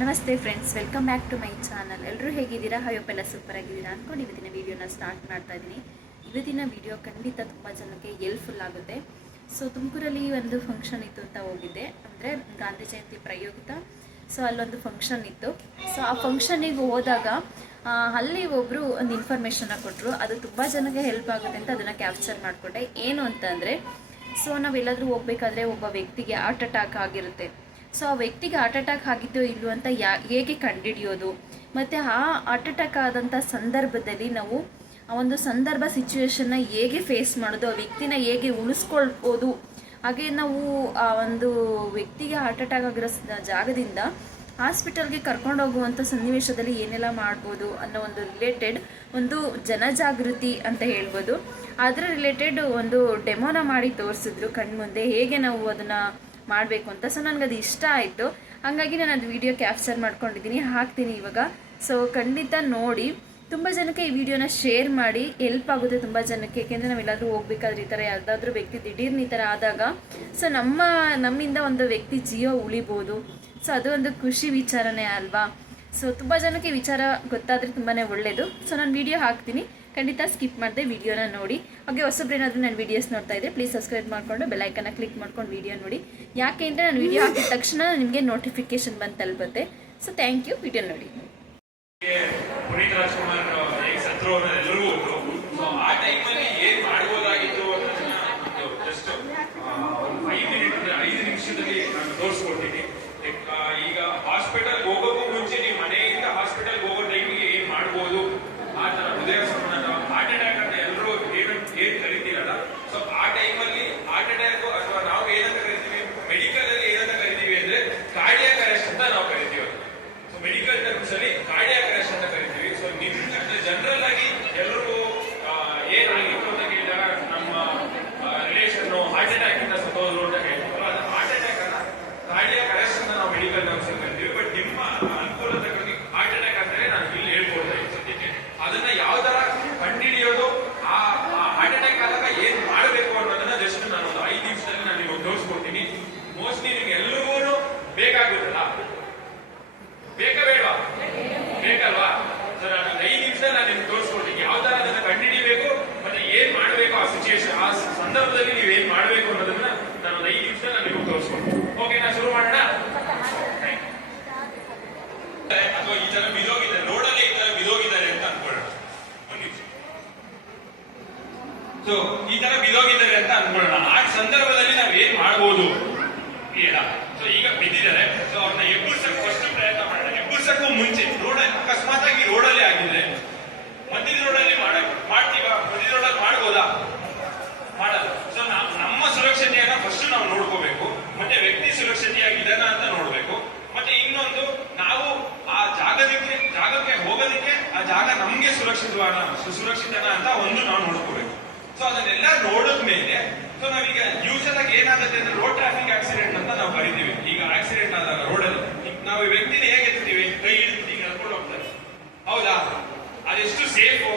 ನಮಸ್ತೆ friends welcome back to my channel ಎಲ್ಲರೂ ಹೇಗಿದ್ದೀರಾ? ಹಯೋಪೆಲ್ಲ ಸೂಪರ್ ಆಗಿದ್ದೀರಾ ಅಂದ್ಕೊಂಡು ಇವತ್ತಿನ ವೀಡಿಯೋನ ಸ್ಟಾರ್ಟ್ ಮಾಡ್ತಾ ಇದ್ದೀನಿ. ಇವತ್ತಿನ ವಿಡಿಯೋ ಖಂಡಿತ ತುಂಬ ಜನಕ್ಕೆ ಹೆಲ್ಪ್ಫುಲ್ ಆಗುತ್ತೆ. ಸೊ ತುಮಕೂರಲ್ಲಿ ಒಂದು ಫಂಕ್ಷನ್ ಇತ್ತು ಅಂತ ಹೋಗಿದ್ದೆ. ಅಂದರೆ ಗಾಂಧಿ ಜಯಂತಿ ಪ್ರಯುಕ್ತ. ಸೊ ಅಲ್ಲೊಂದು ಫಂಕ್ಷನ್ ಇತ್ತು. ಸೊ ಆ ಫಂಕ್ಷನಿಗೆ ಹೋದಾಗ ಅಲ್ಲಿ ಒಬ್ಬರು ಒಂದು ಇನ್ಫಾರ್ಮೇಷನ್ನ ಕೊಟ್ಟರು ಅದು ತುಂಬ ಜನಕ್ಕೆ ಹೆಲ್ಪ್ ಆಗುತ್ತೆ ಅಂತ ಅದನ್ನು ಕ್ಯಾಪ್ಚರ್ ಮಾಡಿಕೊಂಡೆ. ಏನು ಅಂತಂದರೆ ಸೊ ನಾವೆಲ್ಲಾದರೂ ಹೋಗ್ಬೇಕಾದ್ರೆ ಒಬ್ಬ ವ್ಯಕ್ತಿಗೆ ಹಾರ್ಟ್ ಅಟ್ಯಾಕ್ ಆಗಿರುತ್ತೆ. ಸೊ ಆ ವ್ಯಕ್ತಿಗೆ ಹಾರ್ಟ್ ಅಟ್ಯಾಕ್ ಆಗಿದ್ದೋ ಇಲ್ಲೋ ಅಂತ ಯಾ, ಹೇಗೆ ಕಂಡುಹಿಡಿಯೋದು? ಮತ್ತು ಆ ಹಾರ್ಟ್ ಅಟ್ಯಾಕ್ ಆದಂಥ ಸಂದರ್ಭದಲ್ಲಿ ನಾವು ಆ ಒಂದು ಸಂದರ್ಭ ಸಿಚುವೇಶನ್ನ ಹೇಗೆ ಫೇಸ್ ಮಾಡೋದು, ಆ ವ್ಯಕ್ತಿನ ಹೇಗೆ ಉಳಿಸ್ಕೊಳ್ಬೋದು? ಹಾಗೆ ನಾವು ಆ ಒಂದು ವ್ಯಕ್ತಿಗೆ ಹಾರ್ಟ್ ಅಟ್ಯಾಕ್ ಆಗಿರೋ ಜಾಗದಿಂದ ಹಾಸ್ಪಿಟಲ್ಗೆ ಕರ್ಕೊಂಡು ಹೋಗುವಂಥ ಸನ್ನಿವೇಶದಲ್ಲಿ ಏನೆಲ್ಲ ಮಾಡ್ಬೋದು ಅನ್ನೋ ಒಂದು ರಿಲೇಟೆಡ್ ಒಂದು ಜನಜಾಗೃತಿ ಅಂತ ಹೇಳ್ಬೋದು. ಅದರ ರಿಲೇಟೆಡ್ ಒಂದು ಡೆಮೋನ ಮಾಡಿ ತೋರಿಸಿದ್ರು ಕಣ್ಮುಂದೆ. ಹೇಗೆ ನಾವು ಅದನ್ನು ಮಾಡಬೇಕು ಅಂತ. ಸೊ ನನಗದು ಇಷ್ಟ ಆಯಿತು. ಹಾಗಾಗಿ ನಾನು ಅದು ವಿಡಿಯೋ ಕ್ಯಾಪ್ಚರ್ ಮಾಡ್ಕೊಂಡಿದ್ದೀನಿ ಹಾಕ್ತೀನಿ ಇವಾಗ. ಸೊ ಖಂಡಿತ ನೋಡಿ. ತುಂಬ ಜನಕ್ಕೆ ಈ ವಿಡಿಯೋನ ಶೇರ್ ಮಾಡಿ. ಹೆಲ್ಪ್ ಆಗುತ್ತೆ ತುಂಬ ಜನಕ್ಕೆ. ಏಕೆಂದರೆ ನಾವೆಲ್ಲಾದರೂ ಹೋಗ್ಬೇಕಾದ್ರೆ ಈ ಥರ ಯಾವುದಾದ್ರೂ ವ್ಯಕ್ತಿ ದಿಢೀರ್ನ ಈ ಥರ ಆದಾಗ ಸೊ ನಮ್ಮ, ನಮ್ಮಿಂದ ಒಂದು ವ್ಯಕ್ತಿ ಜೀವ ಉಳಿಬೋದು. ಸೊ ಅದು ಒಂದು ಖುಷಿ ವಿಚಾರನೇ ಅಲ್ವಾ? ಸೊ ತುಂಬ ಜನಕ್ಕೆ ವಿಚಾರ ಗೊತ್ತಾದರೆ ತುಂಬಾ ಒಳ್ಳೆಯದು ಸೊ ನಾನು ವಿಡಿಯೋ ಹಾಕ್ತೀನಿ. ಖಂಡಿತ ಸ್ಕಿಪ್ ಮಾಡಿದೆ ವಿಡಿಯೋನ ನೋಡಿ. ಹಾಗೆ ಹೊಸಬ್ರು ಏನಾದರೂ ನಾನು ವೀಡಿಯೋಸ್ ನೋಡ್ತಾ ಇದ್ದರೆ ಪ್ಲೀಸ್ ಸಬ್ಸ್ಕ್ರೈಬ್ ಮಾಡಿಕೊಂಡು ಬೆಲೈಕನ್ನ ಕ್ಲಿಕ್ ಮಾಡ್ಕೊಂಡು ವಿಡಿಯೋ ನೋಡಿ. ಯಾಕೆ ಅಂದರೆ ನಾನು ವಿಡಿಯೋ ಹಾಕಿದ ತಕ್ಷಣ ನಿಮಗೆ ನೋಟಿಫಿಕೇಶನ್ ಬಂದು ತಲುಪುತ್ತೆ. ಸೊ ಥ್ಯಾಂಕ್ ಯು ವಿಡಿಯೋ ನೋಡಿ. ಪುನೀತ್ ಐದು ನಿಮಿಷದಲ್ಲಿ ನಾನು ತೋರಿಸ್ಕೊಡ್ತೀನಿ Like, ಆ, ಈಗ ಹಾಸ್ಪಿಟಲ್ ಹೋಗೋಕ್ಕೂ ಮುಂಚೆ ನೀವು ಮನೆಯಿಂದ ಹಾಸ್ಪಿಟಲ್ ಹೋಗೋ ಟೈಮಿಗೆ ಏನ್ ಮಾಡ್ಬೋದು ಆ ತರ ಹೃದಯ ಸಂಬಂಧ ಹಾರ್ಟ್ ಅಟ್ಯಾಕ್ ಅಂತ ಎಲ್ಲರೂ ಏನು ಏನ್ ಕರಿತೀರಲ್ಲ ಸೊ ಆ ಟೈಮಲ್ಲಿ ಹಾರ್ಟ್ ಅಟ್ಯಾಕ್ ಅಥವಾ ನಾವು ಏನಂತ ಕರಿತೀವಿ ಮೆಡಿಕಲ್ ಅಲ್ಲಿ ಏನಂತ ಕರಿತೀವಿ ಅಂದ್ರೆ ಕಾರ್ಡಿಯಾಕ್ ಅರೆಸ್ಟ್ ಅಂತ ನಾವು ಕರಿತೀವಿ ಅದನ್ನ. ಸೊ ಮೆಡಿಕಲ್ ಟರ್ಮ್ಸ್ ಅಲ್ಲಿ ಕಾರ್ಡಿಯಾಕ್ ಅರೆಸ್ಟ್ ಅಂತ ಕರಿತೀವಿ ಸೊ ನಿಮ್ ಜನರಲ್ ಆಗಿ ಎಲ್ಲರೂ ಏನಾಗಿತ್ತು ಅಂತ ಕೇಳಿದಾಗ ನಮ್ಮ ರಿಲೇಷನ್ ಹಾರ್ಟ್ ಅಟ್ಯಾಕ್ ಇಂದ ಸತ್ತೋದ್ರು ಅಂತ ಹೇಳ್ತೀವಲ್ಲ ಅದು ಹಾರ್ಟ್ ಅಟ್ಯಾಕ್ ಅಲ್ಲ ಕಾರ್ಡಿಯಾಕ್ ಅರೆಸ್ಟ್ ಅಂತ ನಾವು ಮೆಡಿಕಲ್ ಟರ್ಮ್ಸ್ ಅಲ್ಲಿ ಕರಿತೀವಿ ಬಟ್ ನಿಮ್ಮ ಅನುಕೂಲ ತಕ್ಕಂಗೆ ಹಾರ್ಟ್ ಅಟ್ಯಾಕ್ ಅಂದ್ರೆ ನಾನು ಇಲ್ಲಿ ಹೇಳ್ಕೊಡ್ತಾ ಇದ್ದೀನಿ ಸದ್ಯಕ್ಕೆ ಅದನ್ನ ಯಾವ ತರ ಕಂಡುಹಿಡಿಯೋದು ಆ ಹಾರ್ಟ್ ಅಟ್ಯಾಕ್ ಆದಾಗ ಏನ್ ಮಾಡಬೇಕು ಅನ್ನೋದನ್ನ ಜಸ್ಟ್ ನಾನು ಒಂದು ಐದು ನಿಮಿಷದಲ್ಲಿ ನಾನು ನಿಮಗೆ ತೋರಿಸ್ಕೊಡ್ತೀನಿ ಮೋಸ್ಟ್ಲಿ ನಿಮ್ಗೆ ಎಲ್ಲರಿಗೂ ಬೇಕಾಗುತ್ತಲ್ಲ ಬೇಕಾ ಬೇಡವಾ ಬೇಕಲ್ವಾ ಸೊ ನಾನು ಒಂದು ಐದು ನಿಮಿಷ ನಾನು ನಿಮ್ಗೆ ತೋರಿಸ್ಕೊಡ್ತೀನಿ ಯಾವ ತರ ಅದನ್ನ ಕಂಡುಹಿಡಿಬೇಕು ಮತ್ತೆ ಏನ್ ಮಾಡಬೇಕು ಆ ಸಿಚುಯೇಷನ್ ಆ ಸಂದರ್ಭದಲ್ಲಿ ನೀವು ಏನ್ ಮಾಡಬೇಕು ಅನ್ನೋದನ್ನ ನಾನು ಒಂದು ಐದು ನಿಮಿಷ ನಾನು ನಿಮ್ಗೆ ತೋರಿಸ್ಕೊಡ್ತೀನಿ ಓಕೆ ನಾ ಶುರು ಮಾಡೋಣ ಅಥವಾ ಈ ತರ ಬಿದೋಗಿದ್ದಾರೆ ರೋಡಲ್ಲಿ ಈ ತರ ಬಿದೋಗಿದ್ದಾರೆ ಅಂತ ಅನ್ಕೊಳ್ಳೋಣ ಒಂದ್ ನಿಮಿಷ ಸೊ ಈ ತರ ಬಿದೋಗಿದ್ದಾರೆ ಅಂತ ಅನ್ಕೊಳ್ಳೋಣ. ಆ ಸಂದರ್ಭದಲ್ಲಿ ನಾವ್ ಏನ್ ಮಾಡ್ಬೋದು? ಸೊ ಈಗ ಬಿದ್ದಿದ್ದಾರೆ. ಸೊ ಅವ್ರನ್ನ ಎಬ್ಬುರ್ಸಕ್ ಫಸ್ಟ್ ಪ್ರಯತ್ನ ಮಾಡೋಣ. ಎಬ್ಬುರ್ಸಕ್ಕೂ ಮುಂಚೆ ರೋಡ್ ಅಕಸ್ಮಾತ್ ಆಗಿ ರೋಡಲ್ಲಿ ಆಗಿದೆ ಮಧ್ಯದ ರೋಡಲ್ಲಿ ಮಾಡ ಮಾಡ್ತೀವ ಮಧ್ಯದ ರೋಡಲ್ಲಿ ಮಾಡ್ಬೋದಾ ಮಾಡಲ್ಲ ಸೊ ನಮ್ಮ ಸುರಕ್ಷತೆಯನ್ನ ಫಸ್ಟ್ ನಾವು ನೋಡ್ಕೋಬೇಕು ಮತ್ತೆ ವ್ಯಕ್ತಿ ಸುರಕ್ಷತೆಯಾಗಿದ್ದಾನ ಅಂತ ನೋಡ್ಬೇಕು ಮತ್ತೆ ಇನ್ನೊಂದು ನಾವು ಆ ಜಾಗದಕ್ಕೆ ಜಾಗಕ್ಕೆ ಹೋಗೋದಕ್ಕೆ ಆ ಜಾಗ ನಮ್ಗೆ ಸುರಕ್ಷಿತವಾದ ಸುರಕ್ಷಿತನ ಅಂತ ಒಂದು ನಾವು ನೋಡ್ಕೋಬೇಕು ಸೊ ಅದನ್ನೆಲ್ಲ ನೋಡಿದ ಮೇಲೆ ಸೊ ನಾವೀಗ ಯೂಶಲ್ ಆಗಿ ಏನಾಗುತ್ತೆ ಅಂದ್ರೆ ರೋಡ್ ಟ್ರಾಫಿಕ್ ಆಕ್ಸಿಡೆಂಟ್ ಅಂತ ನಾವು ಕರಿತೀವಿ ಈಗ ಆಕ್ಸಿಡೆಂಟ್ ಆದಾಗ ರೋಡಲ್ಲಿ ನಾವು ಈ ವ್ಯಕ್ತಿನ ಹೇಗೆ ಎತ್ತೀವಿ ಕೈ ಹಿಡಿದು ಈಗ ಕರ್ಕೊಂಡು ಹೋಗ್ತಾರೆ ಹೌದಾ ಅದೆಷ್ಟು ಸೇಫು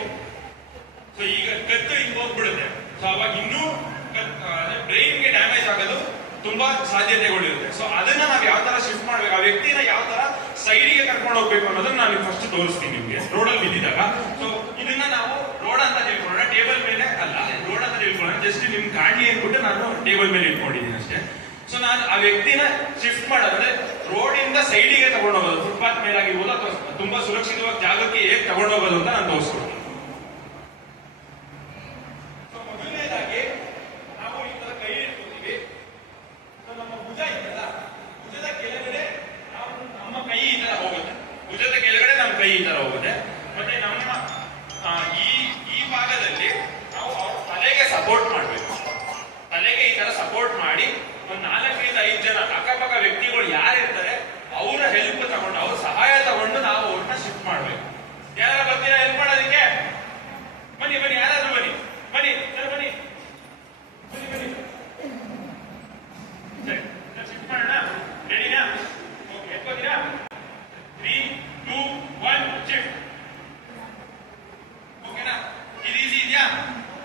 ಸೊ ಈಗ ಕತ್ತು ಹಿಂಗ್ ಹೋಗ್ಬಿಡುತ್ತೆ ಸೊ ಅವಾಗ ಇನ್ನೂ ಬ್ರೈನ್ಗೆ ಡ್ಯಾಮೇಜ್ ಆಗೋದು ತುಂಬಾ ಸಾಧ್ಯತೆಗಳಿರುತ್ತೆ. ಸೊ ಅದನ್ನ ನಾವು ಯಾವ ತರ ಶಿಫ್ಟ್ ಮಾಡ್ಬೇಕು, ಆ ವ್ಯಕ್ತಿನ ಯಾವ ತರ ಸೈಡಿಗೆ ಕರ್ಕೊಂಡು ಹೋಗ್ಬೇಕು ಅನ್ನೋದನ್ನ ನಾನು ಫಸ್ಟ್ ತೋರಿಸ್ತೀನಿ ನಿಮ್ಗೆ. ರೋಡಲ್ಲಿ ಬಿದ್ದಿದಾಗ ಸೊ ಇದನ್ನ ನಾವು ರೋಡ್ ಅಂತ ತಿಳ್ಕೊಳ್ಳೋಣ, ಟೇಬಲ್ ಮೇಲೆ ಅಲ್ಲ, ರೋಡ್ ಅಂತ ತಿಳ್ಕೊಳ್ಳೋಣ. ಜಸ್ಟ್ ನಿಮ್ ಕಾಣಿ ಅಂದ್ಬಿಟ್ಟು ನಾನು ಟೇಬಲ್ ಮೇಲೆ ಇಟ್ಕೊಂಡಿದ್ದೀನಿ ಅಷ್ಟೇ. ಸೊ ನಾನು ಆ ವ್ಯಕ್ತಿನ ಶಿಫ್ಟ್ ಮಾಡೋದ್ರೆ ರೋಡ್ ಇಂದ ಸೈಡಿಗೆ ತಗೊಂಡು ಹೋಗೋದು ಫುಟ್ಪಾತ್ ಮೇಲೆ ಆಗಿರ್ಬೋದು ಅಥವಾ ತುಂಬಾ ಸುರಕ್ಷಿತವಾಗಿ ಜಾಗಕ್ಕೆ ಹೇಗೆ ತಗೊಂಡೋಗೋದು ಅಂತ ನಾನು ತೋರಿಸ್ಕೊಡ್ತೀನಿ.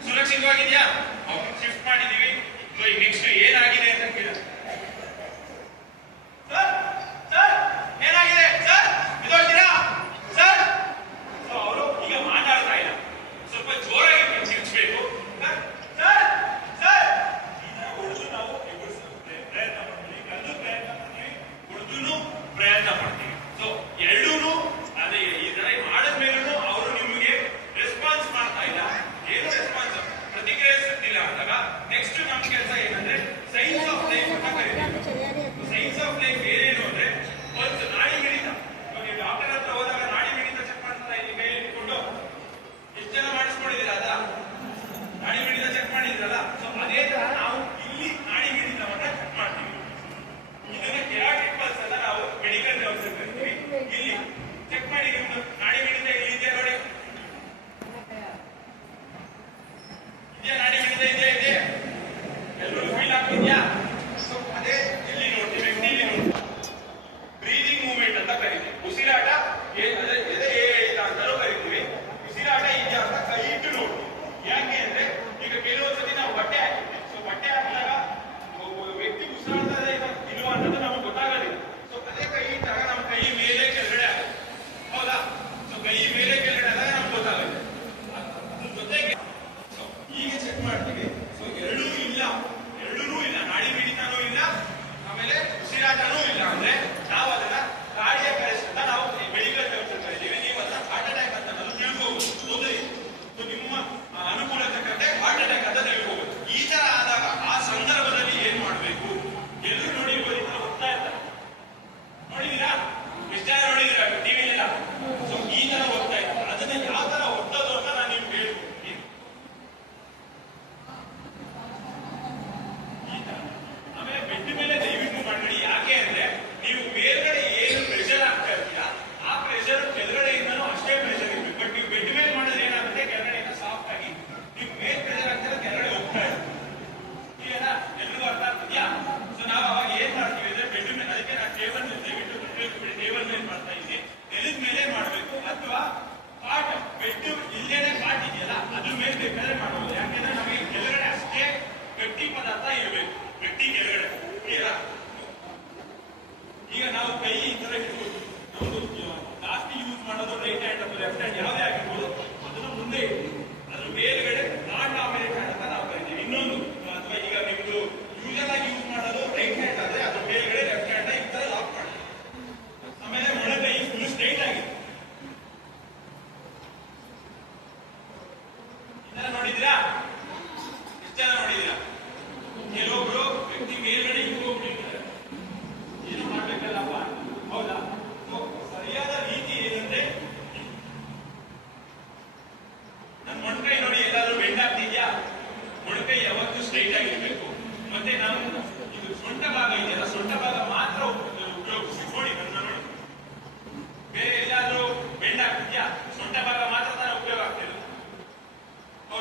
ಸುರಕ್ಷಿತವಾಗಿದೆಯಾ ಶಿಫ್ಟ್ ಮಾಡಿದೀವಿ ನೆಕ್ಸ್ಟ್ ಏನಾಗಿದೆ ಅಂತ ಕೇಳ.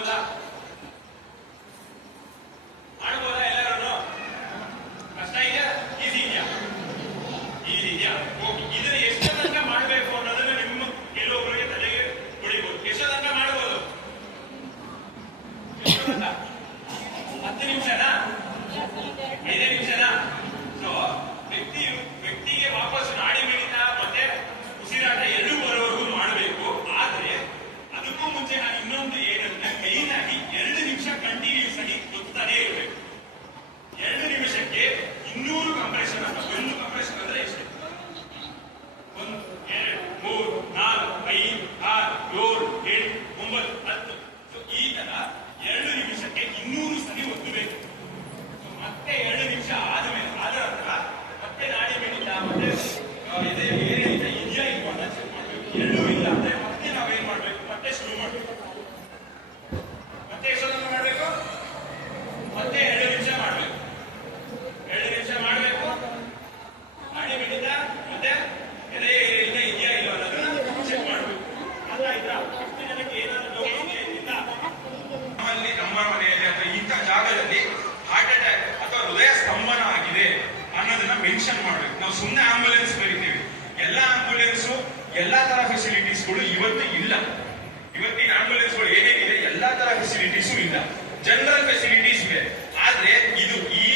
alhamdulillah ಎಲ್ಲಾ ತರ ಫೆಸಿಲಿಟೀಸ್ಗಳು ಇವತ್ತು ಇಲ್ಲ. ಇವತ್ತಿನ ಆಂಬ್ಯುಲೆನ್ಸ್ಗಳು ಏನೇನಿದೆ ಎಲ್ಲಾ ತರ ಫೆಸಿಲಿಟೀಸು ಇಲ್ಲ. ಜನರಲ್ ಫೆಸಿಲಿಟೀಸ್ ಇದೆ. ಆದ್ರೆ ಇದು ಈ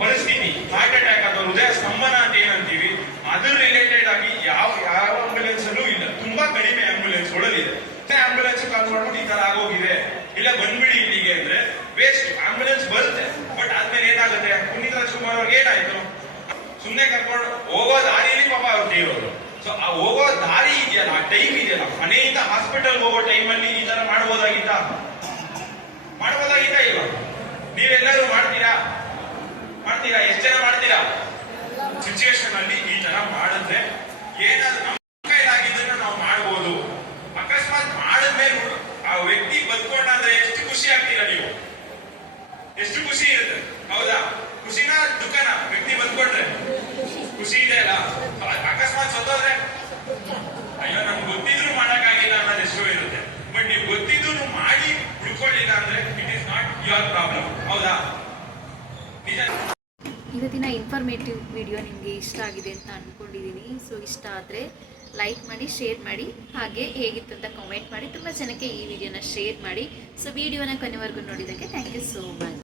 ಪರಿಸ್ಥಿತಿ ಹಾರ್ಟ್ ಅಟ್ಯಾಕ್ ಅಥವಾ ಹೃದಯ ಸ್ತಂಭನ ಅಂತ ಏನಂತೀವಿ ಅದ್ರ ರಿಲೇಟೆಡ್ ಆಗಿ ಯಾವ ಯಾವ ಆಂಬ್ಯುಲೆನ್ಸ್ ಅಲ್ಲೂ ಇಲ್ಲ. ತುಂಬಾ ಕಡಿಮೆ ಆಂಬ್ಯುಲೆನ್ಸ್ ಗಳಲ್ಲಿದೆ ಆಂಬ್ಯುಲೆನ್ಸ್ ಕಾಲ್ ಮಾಡ್ಬಿಟ್ಟು ಈ ತರ ಆಗೋಗಿದೆ. ಇಲ್ಲ ಬಂದ್ಬಿಡಿ ಇಲ್ಲಿಗೆ ಅಂದ್ರೆ ವೇಸ್ಟ್ ಆಂಬ್ಯುಲೆನ್ಸ್ ಬರುತ್ತೆ ಬಟ್ ಆದ್ಮೇಲೆ ಏನಾಗುತ್ತೆ? ಪುನೀತ್ ರಾಜ್ಕುಮಾರ್ ಅವ್ರಿಗೆ ಏನಾಯ್ತು? ಸುಮ್ನೆ ಕರ್ಕೊಂಡು ಹೋಗೋದು ಆ ರೀತಿ ಪಾಪ ಅವ್ರು ದೇವರು ಸೊ ಆ ಹೋಗೋ ದಾರಿ ಇದೆಯಲ್ಲ, ಆ ಟೈಮ್ ಇದೆಯಲ್ಲ. ಮನೆಯಿಂದ ಹಾಸ್ಪಿಟಲ್ ಹೋಗೋ ಟೈಮಲ್ಲಿ ಈ ತರ ಮಾಡಬಹುದಾಗಿತ್ತ ಮಾಡಬಹುದಾಗಿತ್ತ ಇಲ್ಲ ನೀವೆಲ್ಲರೂ ಮಾಡ್ತೀರಾ? ಮಾಡ್ತೀರಾ? ಎಷ್ಟು ಜನ ಮಾಡ್ತೀರಾ? ಸಿಚುವೇಶನ್ ಅಲ್ಲಿ ಈ ತರ ಮಾಡಿದ್ರೆ ಏನಾದ್ರು ಇವತ್ತಿನ ಇನ್ಫಾರ್ಮೇಟಿವ್ ವಿಡಿಯೋ ನಿಮಗೆ ಇಷ್ಟ ಆಗಿದೆ ಅಂತ ಅಂದ್ಕೊಂಡಿದ್ದೀನಿ ಸೊ ಇಷ್ಟ ಆದರೆ ಲೈಕ್ ಮಾಡಿ ಶೇರ್ ಮಾಡಿ. ಹಾಗೆ ಹೇಗಿತ್ತು ಅಂತ ಕಾಮೆಂಟ್ ಮಾಡಿ. ತುಂಬ ಜನಕ್ಕೆ ಈ ವಿಡಿಯೋನ ಶೇರ್ ಮಾಡಿ. ಸೊ ವಿಡಿಯೋನ ಕೊನೆವರೆಗೂ ನೋಡಿದ್ದಕ್ಕೆ ಥ್ಯಾಂಕ್ ಯು ಸೋ ಮಚ್